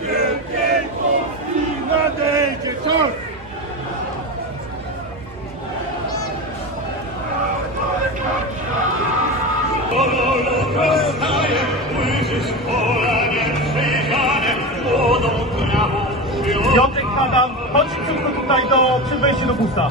Wielkiej Polski nadejdzie czas! Piotrek Adam, chodź szybko tutaj przy wejściu do busa.